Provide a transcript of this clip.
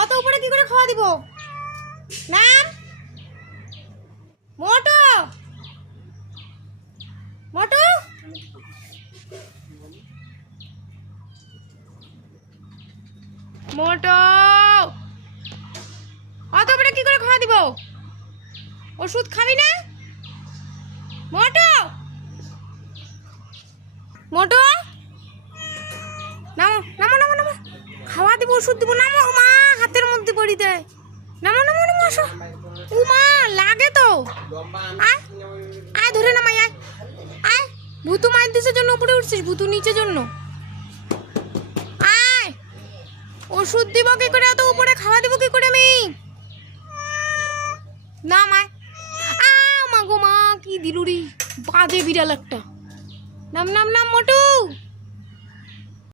অত উপরে কি করে খাওয়া দিব? নাম মোটো? মোটো? মোটো? অত উপরে কি করে খাওয়া দিব? ওষুধ খাবি না? মোটো? মোটো? নামো। খাওয়া দিব, ওষুধ দিব, নামো মা হাতের মধ্যে পড়ি দেয়। নামো নামো নামো, আসো। ও মা লাগে তো। আয় আয়, ধরে নামাই, আয়। আয়, ভুতু মায়ের দেশের জন্য উপরে উঠছিস, ভুতু নিচের জন্য। আয়, ওষুধ দিব কি করে, এত উপরে খাওয়া দিব কি করে আমি? নাম, আয়। আ মা গো, মা, কি দিলুরি, বাজে বিড়াল একটা। নাম নাম নাম, মোটু।